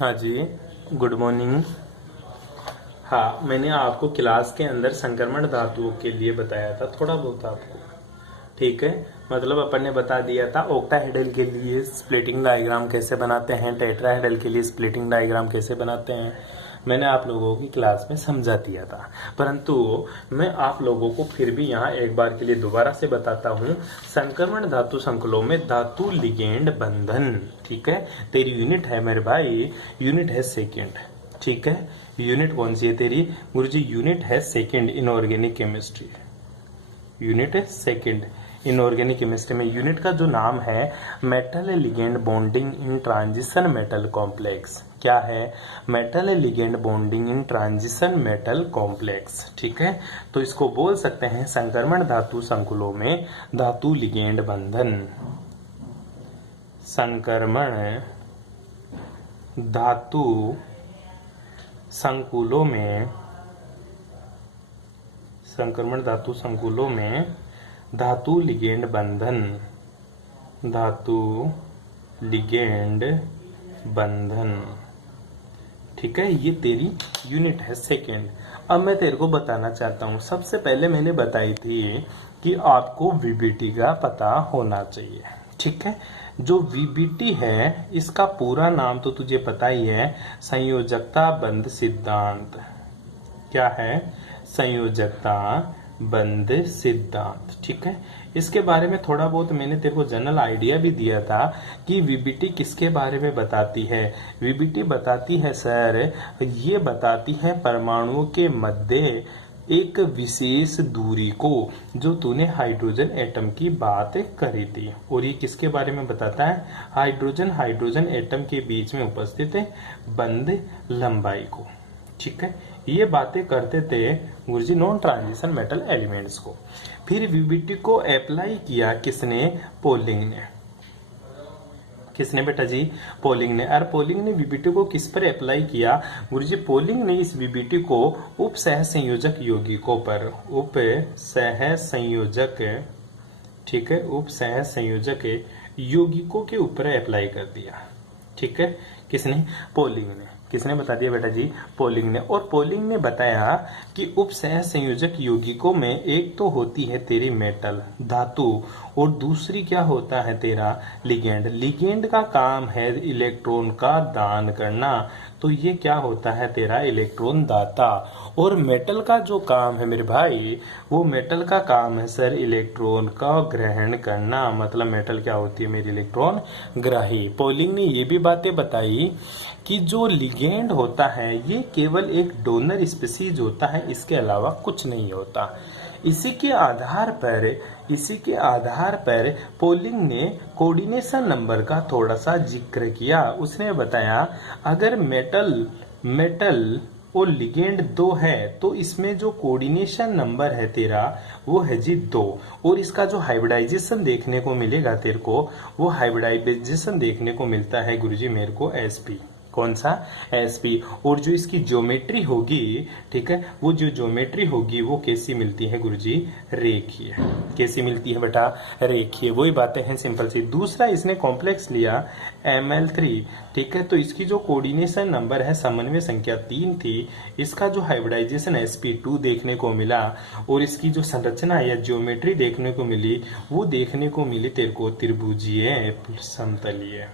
हाँ जी, good morning. हाँ, मैंने आपको क्लास के अंदर संक्रमण धातुओं के लिए बताया था थोड़ा बहुत आपको। ठीक है, मतलब अपन ने बता दिया था ऑक्टाहेड्रल के लिए स्प्लिटिंग डायग्राम कैसे बनाते हैं, टेट्राहेड्रल के लिए स्प्लिटिंग डायग्राम कैसे बनाते हैं, मैंने आप लोगों की क्लास में समझा दिया था। परंतु मैं आप लोगों को फिर भी यहाँ एक बार के लिए दोबारा से बताता हूँ। संक्रमण धातु संकुलों में धातु लिगेंड बंधन, ठीक है, तेरी यूनिट है मेरे भाई, यूनिट है सेकेंड। ठीक है, यूनिट कौन सी है तेरी गुरुजी? यूनिट है सेकेंड इनऑर्गेनिक केमिस्ट्री। यूनिट है सेकेंड इनऑर्गेनिक केमिस्ट्री में यूनिट का जो नाम है metal ligand bonding in transition metal complex. क्या है? Metal ligand bonding in transition metal complex. ठीक है, तो इसको बोल सकते हैं संक्रमण धातु संकुलों में धातु लिगेंड बंधन। संक्रमण धातु संकुलों में, संक्रमण धातु संकुलों में धातु लिगेंड बंधन, धातु लिगेंड बंधन। ठीक है, ये तेरी यूनिट है सेकेंड। अब मैं तेरे को बताना चाहता हूं, सबसे पहले मैंने बताई थी कि आपको वीबीटी का पता होना चाहिए। ठीक है, जो वीबीटी है इसका पूरा नाम तो तुझे पता ही है, संयोजकता बंध सिद्धांत। क्या है? संयोजकता बंध सिद्धांत। ठीक है, इसके बारे में थोड़ा बहुत मैंने तेरे को जनरल आइडिया भी दिया था कि वीबीटी किसके बारे में बताती है। वीबीटी बताती है सर, ये बताती है परमाणुओं के मध्य एक विशेष दूरी को, जो तूने हाइड्रोजन एटम की बात करी थी। और ये किसके बारे में बताता है? हाइड्रोजन एटम के बीच में उपस्थित बंध लंबाई को। ठीक है, ये बातें करते थे गुरुजी नॉन ट्रांजिशन मेटल एलिमेंट्स को। फिर वीबीटी को अप्लाई किया किसने? पोलिंग ने। किसने बेटा जी? पोलिंग ने। और पोलिंग ने वीबीटी को किस पर अप्लाई किया गुरुजी? पोलिंग ने इस वीबीटी को उप सह संयोजक यौगिकों पर, उप सह संयोजक, ठीक है, उप सह संयोजक यौगिकों के ऊपर अप्लाई कर दिया। ठीक है, किसने? पोलिंग ने। किसने बता दिया बेटा जी? पोलिंग ने। और पोलिंग ने बताया कि उप सह संयोजक यौगिकों में एक तो होती है तेरी मेटल धातु, और दूसरी क्या होता है तेरा? लिगेंड। लिगेंड का काम है इलेक्ट्रॉन का दान करना, तो ये क्या होता है तेरा? इलेक्ट्रॉन दाता। और मेटल का जो काम है मेरे भाई, वो मेटल का काम है सर इलेक्ट्रॉन का ग्रहण करना। मतलब मेटल क्या होती है मेरी? इलेक्ट्रॉन ग्राही। पोलिंग ने ये भी बातें बताई कि जो लिगेंड होता है ये केवल एक डोनर स्पीसीज होता है, इसके अलावा कुछ नहीं होता। इसी के आधार पर पोलिंग ने कोऑर्डिनेशन नंबर का थोड़ा सा जिक्र किया। उसने बताया अगर मेटल और लिगेंड 2 है तो इसमें जो कोऑर्डिनेशन नंबर है तेरा वो है जी 2। और इसका जो हाइब्रिडाइजेशन देखने को मिलेगा तेरे को, वो हाइब्रिडाइजेशन देखने को मिलता है गुरुजी मेरे को sp। कौन सा? sp। और जो इसकी ज्योमेट्री होगी, ठीक है, वो जो ज्योमेट्री होगी वो कैसी मिलती है गुरुजी? रेखीय। कैसी मिलती है बेटा? रेखीय। वही बातें हैं सिंपल सी। दूसरा इसने कॉम्प्लेक्स लिया ml3। ठीक है, तो इसकी जो कोऑर्डिनेशन नंबर है समन्वय संख्या 3 थी, इसका जो हाइब्रिडाइजेशन sp2 देखने को मिला, और इसकी जो संरचना या ज्योमेट्री देखने को मिली वो देखने को मिली तेरे को त्रिभुजीय समतलीय।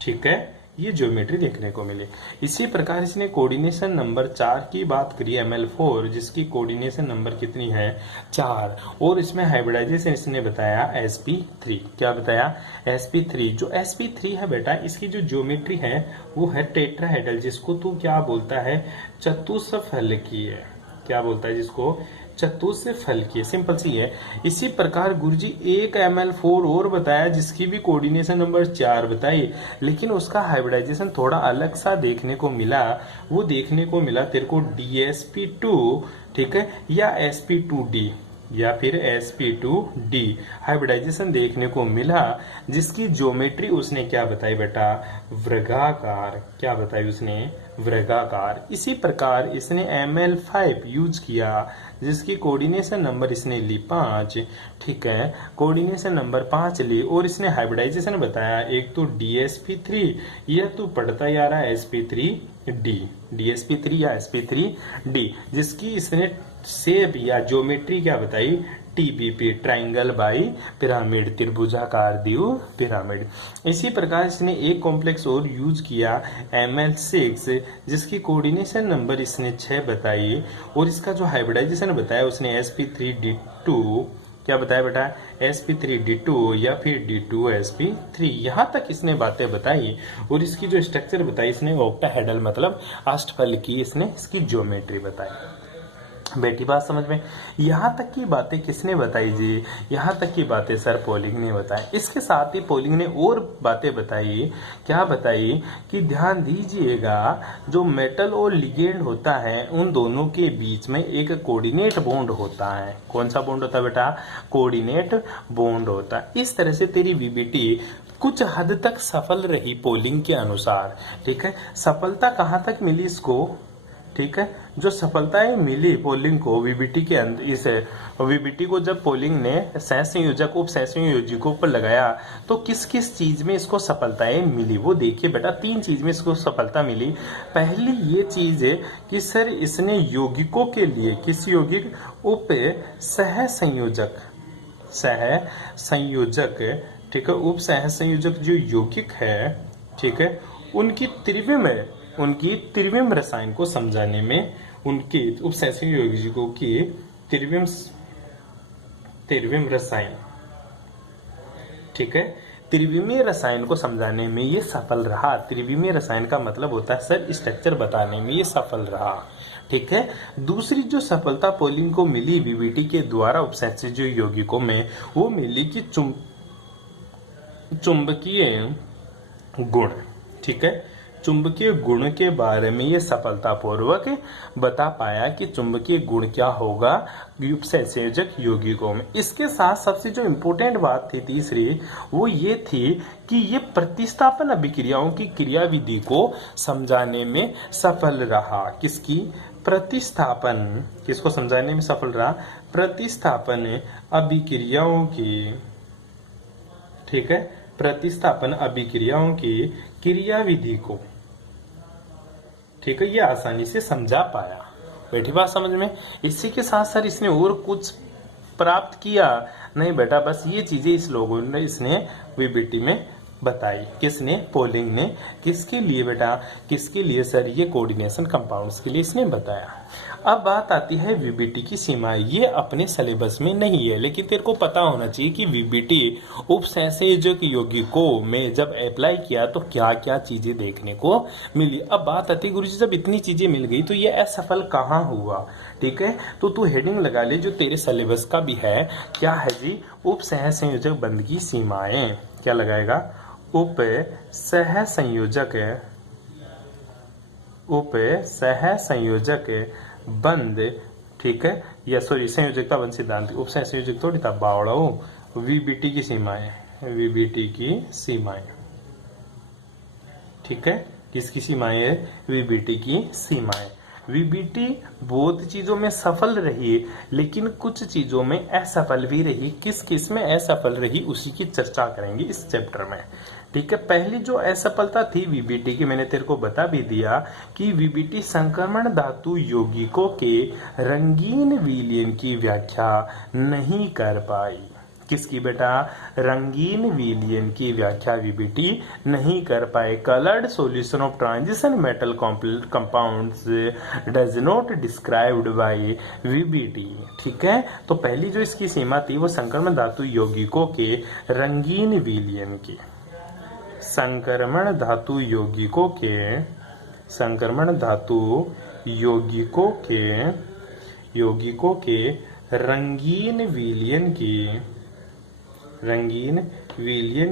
ठीक है, ये ज्योमेट्री देखने को मिली। इसी प्रकार इसने कोऑर्डिनेशन नंबर 4 की बात करी ml4, जिसकी कोऑर्डिनेशन नंबर कितनी है? 4। और इसमें हाइब्रिडाइजेशन इसने बताया sp3। क्या बताया? sp3। जो sp3 है बेटा, इसकी जो ज्योमेट्री है वो है टेट्राहेड्रल, जिसको तू क्या बोलता है? चतुष्फलकीय। क्या बोलता है जिसको? चतुष्फलकीय। सिंपल सी है। इसी प्रकार गुरुजी एक ml4 और बताया जिसकी भी कोऑर्डिनेशन नंबर 4 बताई, लेकिन उसका हाइब्रिडाइजेशन थोड़ा अलग सा देखने को मिला। वो देखने को मिला तेरे को dsp2, ठीक है, या sp2d, या फिर sp2d हाइब्रिडाइजेशन देखने को मिला, जिसकी ज्योमेट्री उसने क्या बताई बेटा? वर्गाकार। क्या बताई उसने? वर्गाकार। इसी प्रकार इसने ml5 यूज किया, जिसकी कोऑर्डिनेशन नंबर इसने ली 5। ठीक है, कोऑर्डिनेशन नंबर 5 ली और इसने हाइब्रिडाइजेशन बताया। एक तो DsP3, यह तो पढ़ता ही आ रहा है sp3d, DsP3 या sp3d, जिसकी इसने शेप या ज्योमेट्री क्या बताई, TBP, ट्राइंगल बाई पिरामिड, त्रिभुजाकार द्विव पिरामिड। इसी प्रकार इसने एक कॉम्प्लेक्स और यूज किया Ml6, जिसकी कोऑर्डिनेशन नंबर इसने 6 बताई और इसका जो हाइब्रिडाइजेशन बताया उसने sp3d2, क्या बताया बेटा, sp3d2 या फिर d2sp3, यहाँ तक इसने बातें बताई। और इसकी जो स्ट्रक्चर बताई इसने ऑक्टाहेड्रल मतलब अष्टफल की इसने इसकी ज्योमेट्री बताई। बेटी बात समझ में, यहाँ तक की बातें किसने बताई जी, यहाँ तक की बातें सर पोलिंग ने बताई। इसके साथ ही पोलिंग ने और बातें बताई, क्या बताई कि ध्यान दीजिएगा जो मेटल और लिगेंड होता है उन दोनों के बीच में एक कोऑर्डिनेट बॉन्ड होता है। कौन सा बॉन्ड होता है बेटा, कोऑर्डिनेट बॉन्ड होता है। इस तरह से तेरी वीबीटी कुछ हद तक सफल रही पोलिंग के अनुसार। ठीक है, सफलता कहाँ तक मिली इसको, ठीक है, जो सफलताएं मिली पोलिंग को वीबीटी के अंदर, इस वीबीटी को जब पोलिंग ने सहसंयोजक उप सहसंयोजकों पर लगाया तो किस किस चीज में इसको सफलताएं मिली, वो देखिए बेटा। 3 चीज में इसको सफलता मिली। पहली ये चीज है कि सर इसने यौगिकों के लिए, किस यौगिक, उप सहसंयोजक, सहसंयोजक, ठीक है, उप सहसंयोजक जो यौगिक है, ठीक है, उनकी त्रिविम रसायन को समझाने में, उनके उप सहसंयोजकों की त्रिविम रसायन, ठीक है, त्रिविमीय रसायन को समझाने में ये सफल रहा। त्रिविमीय रसायन का मतलब होता है सर स्ट्रक्चर बताने में ये सफल रहा। ठीक है, दूसरी जो सफलता पोलिंग को मिली वीबीटी के द्वारा उपसहसंयोजक यौगिकों में, वो मिली कि चुंबकीय गुण, ठीक है, चुंबकीय गुण के बारे में ये सफलतापूर्वक बता पाया कि चुंबकीय गुण क्या होगा उपसहसंयोजक यौगिकों में। इसके साथ सबसे जो इम्पोर्टेंट बात थी तीसरी, वो ये थी कि ये प्रतिस्थापन अभिक्रियाओं की क्रियाविधि को समझाने में सफल रहा। किसकी, प्रतिस्थापन, किसको समझाने में सफल रहा, प्रतिस्थापन अभिक्रियाओं की, ठीक है, प्रतिस्थापन अभिक्रियाओं की क्रियाविधि को, ठीक है, ये आसानी से समझा पाया। बैठी बात समझ में। इसी के साथ सर इसने और कुछ प्राप्त किया नहीं बेटा, बस ये चीजें इस लोगों ने, इसने वीबीटी में बताई। किसने, पोलिंग ने। किसके लिए बेटा, किसके लिए सर, ये कोऑर्डिनेशन कंपाउंड्स के लिए इसने बताया। अब बात आती है वीबीटी की सीमा। ये अपने सिलेबस में नहीं है, लेकिन तेरे को पता होना चाहिए कि वीबीटी उपसहसंयोजक यौगिकों में जब अप्लाई किया तो क्या क्या चीजें देखने को मिली। अब बात आती है गुरुजी जब इतनी चीजें मिल गई तो ये असफल कहाँ हुआ। ठीक है, तो तू हेडिंग लगा ले जो तेरे सिलेबस का भी है। क्या है जी, उपसहसंयोजक बंध की सीमाएं। क्या लगाएगा, उप सहसंयोजक बंद, ठीक है, या सॉरी संयोजकता बंद सिद्धांत, उप सहसंयोजक थोड़ी था बावड़ाओ, वीबीटी की सीमाएं, वीबीटी की सीमाएं, ठीक है, किसकी सीमाएं है, वीबीटी की सीमाएं। वीबीटी बहुत चीजों में सफल रही लेकिन कुछ चीजों में असफल भी रही। किस किस में असफल रही उसी की चर्चा करेंगे इस चैप्टर में। ठीक है, पहली जो असफलता थी वीबीटी की, मैंने तेरे को बता भी दिया कि वीबीटी संक्रमण धातु यौगिकों के रंगीन विलयन की व्याख्या नहीं कर पाई। किसकी बेटा, रंगीन विलयन की व्याख्या वीबीटी नहीं कर पाए। Coloured solution of transition metal compounds does not described bye VBT. ठीक है, तो पहली जो इसकी सीमा थी वो संक्रमण धातु यौगिकों के रंगीन विलयन की, संक्रमण धातु यौगिकों के, संक्रमण धातु यौगिकों के रंगीन विलयन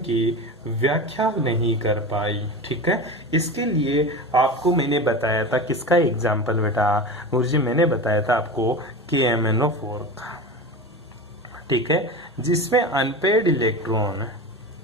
की व्याख्या नहीं कर पाई। ठीक है, इसके लिए आपको मैंने बताया था किसका एग्जाम्पल बेटा, गुरुजी मैंने बताया था आपको KMnO4 का। ठीक है, जिसमें अनपेड इलेक्ट्रॉन,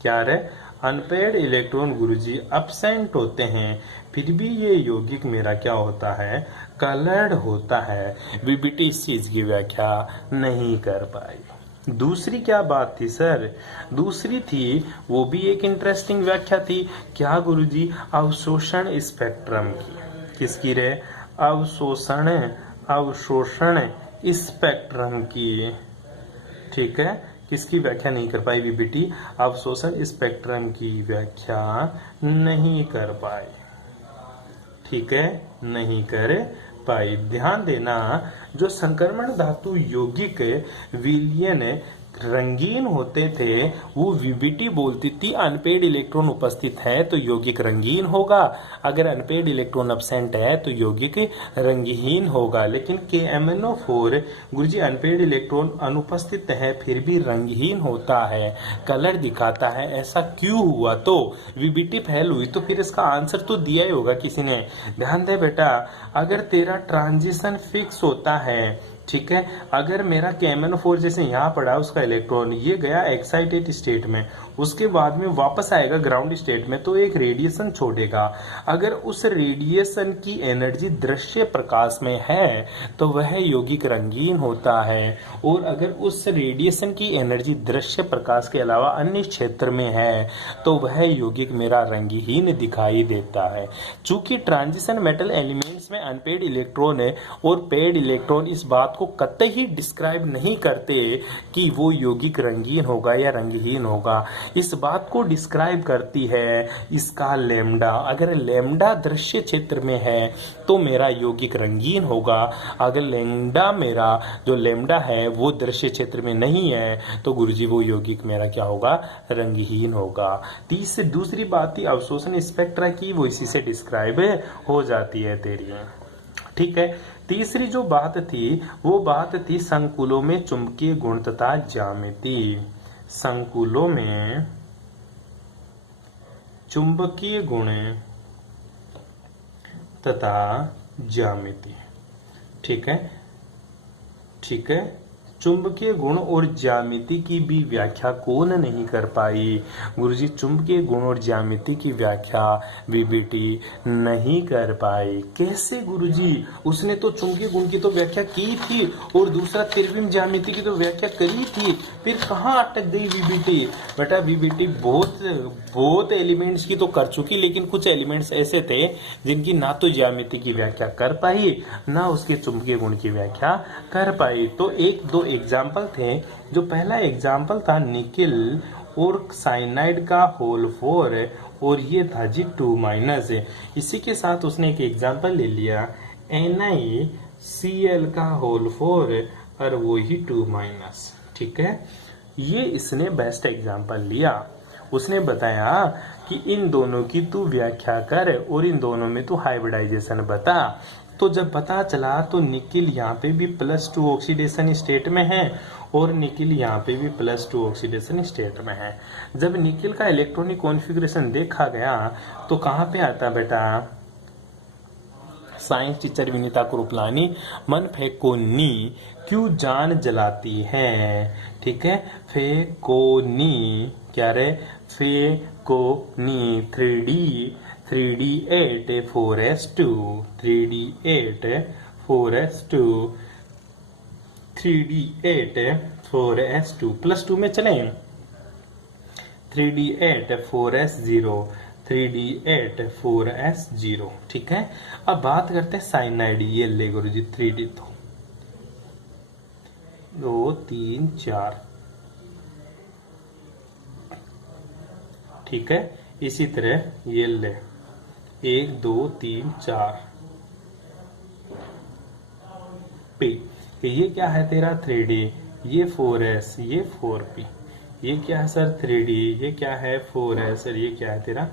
क्या है, अनपेयर्ड इलेक्ट्रॉन गुरुजी अब्सेंट होते हैं, फिर भी ये यौगिक मेरा क्या होता है, कलर्ड होता है। वीबीटी इस चीज की व्याख्या नहीं कर पाई। दूसरी क्या बात थी सर? दूसरी थी, वो भी एक इंटरेस्टिंग व्याख्या थी। क्या गुरुजी? अवशोषण स्पेक्ट्रम की। किसकी रे? अवशोषण स्पेक्ट्रम की। ठीक है, किसकी व्याख्या नहीं कर पाई वीबीटी? अवशोषण स्पेक्ट्रम की व्याख्या नहीं कर पाई। ठीक है, नहीं कर पाई। ध्यान देना, जो संक्रमण धातु यौगिक विलयन रंगीन होते थे वो वीबीटी बोलती थी अनपेड इलेक्ट्रॉन उपस्थित है तो यौगिक रंगीन होगा, अगर अनपेड इलेक्ट्रॉन अब्सेंट है तो यौगिक रंगहीन होगा। लेकिन KMnO4 गुरुजी अनपेड इलेक्ट्रॉन अनुपस्थित है फिर भी रंगहीन होता है, कलर दिखाता है। ऐसा क्यों हुआ? तो वीबीटी फेल हुई तो फिर इसका आंसर तो दिया ही होगा किसी ने। ध्यान दे बेटा, अगर तेरा ट्रांजिशन फिक्स होता है, ठीक है, अगर मेरा KMnO4 जैसे यहाँ पड़ा उसका इलेक्ट्रॉन ये गया एक्साइटेड स्टेट में, उसके बाद में वापस आएगा ग्राउंड स्टेट में तो एक रेडिएशन छोड़ेगा। अगर उस रेडिएशन की एनर्जी दृश्य प्रकाश में है तो वह यौगिक रंगीन होता है, और अगर उस रेडिएशन की एनर्जी दृश्य प्रकाश के अलावा अन्य क्षेत्र में है तो वह यौगिक मेरा रंगहीन दिखाई देता है। चूंकि ट्रांजिशन मेटल एलिमेंट्स में अनपेड इलेक्ट्रॉन है और पेड इलेक्ट्रॉन इस बात को कतई डिस्क्राइब नहीं करते कि वो यौगिक रंगीन होगा या रंगहीन होगा, इस बात को डिस्क्राइब करती है इसका लैम्डा। अगर लैम्डा दृश्य क्षेत्र में है तो मेरा यौगिक रंगीन होगा, अगर लैम्डा मेरा जो लैम्डा है वो दृश्य क्षेत्र में नहीं है तो गुरुजी वो यौगिक मेरा क्या होगा, रंगहीन होगा। दूसरी बात थी अवशोषण स्पेक्ट्रा की, वो इसी से डिस्क्राइब हो जाती है तेरी। ठीक है, तीसरी जो बात थी वो बात थी संकुलों में चुंबकीय गुण तथा ज्यामिति। संकुलों में चुंबकीय गुण तथा ज्यामिति। ठीक है, ठीक है, चुंबकीय गुण और ज्यामिति की भी व्याख्या कौन नहीं कर पाई? गुरुजी चुंबकीय गुण और ज्यामिति की व्याख्या वीबीटी नहीं कर पाई। कैसे गुरुजी? उसने तो चुंबकीय गुण की तो व्याख्या की थी और दूसरा त्रिविम ज्यामिति की तो व्याख्या करी थी, फिर कहाँ अटक गई वीबीटी? बेटा वीबीटी बहुत एलिमेंट्स की तो कर चुकी, लेकिन कुछ एलिमेंट्स ऐसे थे जिनकी ना तो ज्यामिति की व्याख्या कर पाई ना उसके चुंबकीय गुण की व्याख्या कर पाई। तो एक दो एग्जाम्पल थे। जो पहला एग्जाम्पल था निकिल और साइनाइड का होल 4 और ये था जी 2- इसी के साथ उसने एक एग्जाम्पल ले लिया NiCl का होल 4 और वो ही 2-। ठीक है, ये इसने बेस्ट एग्जाम्पल लिया। उसने बताया कि इन दोनों की तू व्याख्या कर और इन दोनों में तू हाइब्रिडाइजेशन बता। तो जब पता चला तो निकिल यहाँ पे भी +2 ऑक्सीडेशन स्टेट में है और निकिल यहाँ पे भी +2 ऑक्सीडेशन स्टेट में है। जब निकिल का इलेक्ट्रॉनिक कॉन्फ़िगरेशन देखा गया तो कहाँ पे आता बेटा? साइंस टीचर विनीता कृपलानी, मन फेकोनी क्यों जान जलाती है। ठीक है, फेकोनी क्या रे? फेकोनी 3D8 4s2 3D8 4s2 3D8 4s2 +2 में चलें 3D8 4s0 3D8 4s0। ठीक है, अब बात करते हैं साइनाइड। ये ले गुरुजी 3D 2 3 4। ठीक है, इसी तरह ये ले 1 2 3 4 P। ये क्या है तेरा 3D, ये 4s, ये 4p। ये क्या है सर 3D, ये क्या है 4s और ये क्या है तेरा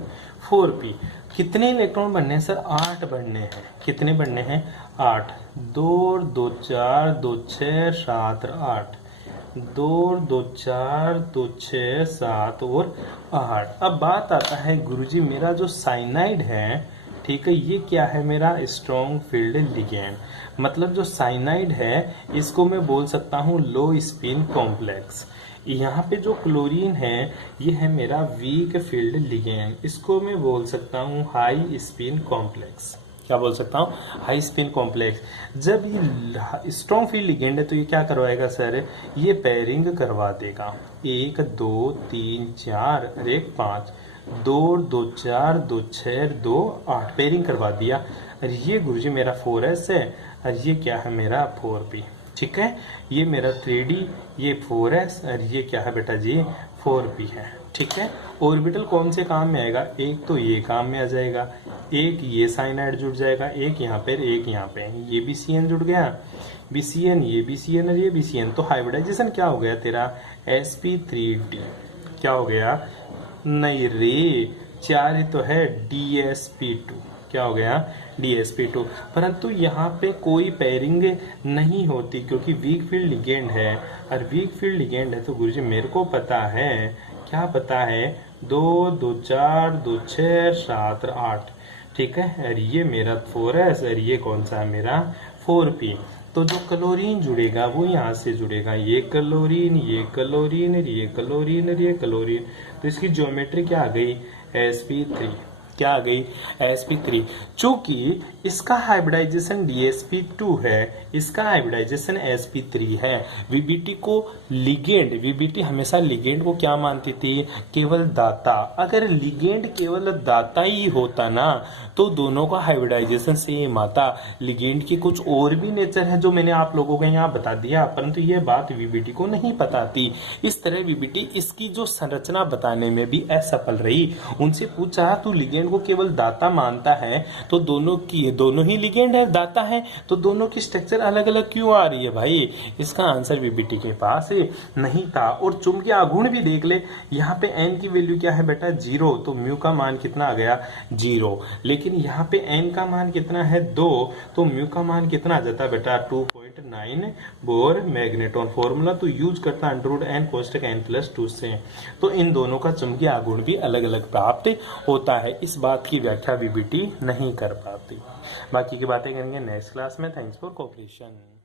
4p। कितने इलेक्ट्रॉन बनने हैं सर? 8 बनने हैं। कितने बनने हैं? 8। 2 2 4 2 6 7 8 2 2 4 2 6 7 और 8। अब बात आता है गुरुजी मेरा जो साइनाइड है, ठीक है, ये क्या है मेरा? Strong field ligand. मतलब जो साइनाइड है इसको मैं बोल सकता हूँ लो स्पिन कॉम्प्लेक्स। यहाँ पे जो क्लोरीन है ये है मेरा वीक फील्ड लिगेंड, इसको मैं बोल सकता हूँ हाई स्पिन कॉम्प्लेक्स। क्या बोल सकता हूँ? High spin complex. जब ये स्ट्रॉन्ग फील्ड लिगेंड है तो ये क्या करवाएगा सर, ये पेयरिंग करवा देगा। 1 2 3 4 और 1 5, 2 2 4 2 6 2 8 पेयरिंग करवा दिया। और ये गुरुजी मेरा 4s है और ये क्या है मेरा 4p। ठीक है, ये मेरा 3d, ये 4s और ये क्या है बेटा जी 4p है। ठीक है, ऑर्बिटल कौन से काम में आएगा, एक तो ये काम में आ जाएगा, एक ये साइनाइड जुड़ जाएगा, एक यहाँ पे एक यहाँ पे, ये भी CN जुड़ गया, BCN, ये BCN और ये BCN। तो हाइब्रिडाइजेशन क्या हो गया तेरा sp3d। क्या हो गया, नहीं रे 4 ही तो है dsp2। क्या हो गया dsp2। परंतु यहाँ पे कोई पेयरिंग नहीं होती क्योंकि वीक फील्ड लिगेंड है, और वीक फील्ड लिगेंड है तो गुरुजी मेरे को पता है, क्या पता है, 2 2 4 2 6 7 और 8। ठीक है, और ये मेरा 4s और ये कौन सा है मेरा 4p। तो जो क्लोरीन जुड़ेगा वो यहाँ से जुड़ेगा, ये क्लोरीन, ये क्लोरीन, ये क्लोरीन और ये क्लोरीन। तो इसकी ज्योमेट्री क्या आ गई sp3। क्या आ गई sp3। चूंकि इसका हाइब्रिडाइजेशन dsp2 है, इसका हाइब्रिडाइजेशन sp3 है। VBT को लिगेंड, VBT हमेशा लिगेंड को क्या मानती थी, केवल दाता। अगर लिगेंड केवल दाता ही होता ना तो दोनों का हाइब्रिडाइजेशन सेम आता। लिगेंड की कुछ और भी नेचर है जो मैंने आप लोगों को यहाँ बता दिया, परंतु ये बात VBT को नहीं पता थी। इस तरह VBT इसकी जो संरचना बताने में भी असफल रही। उनसे पूछा तू लिगेंड को केवल दाता मानता है तो दोनों ही लिगेंड है, दाता है, तो दोनों की स्ट्रक्चर अलग अलग क्यों आ रही है भाई। इसका आंसर VBT के पास नहीं था। और चुंबकीय आघूर्ण भी देख ले, यहाँ पे n की वैल्यू क्या है बेटा 0, तो म्यू का मान कितना आ गया 0। लेकिन यहाँ पे n का मान कितना है 2, तो म्यू का मान कितना आ जाता है बेटा 2.9 बोर मैग्नेटॉन। फॉर्मूला तो यूज करता √n कोष्टक n+2 से। तो इन दोनों का चुंबकीय आघूर्ण भी अलग अलग प्राप्त होता है। इस बात की व्याख्या VBT नहीं कर पाती। बाकी की बातें करेंगे नेक्स्ट क्लास में। Thanks for cooperation.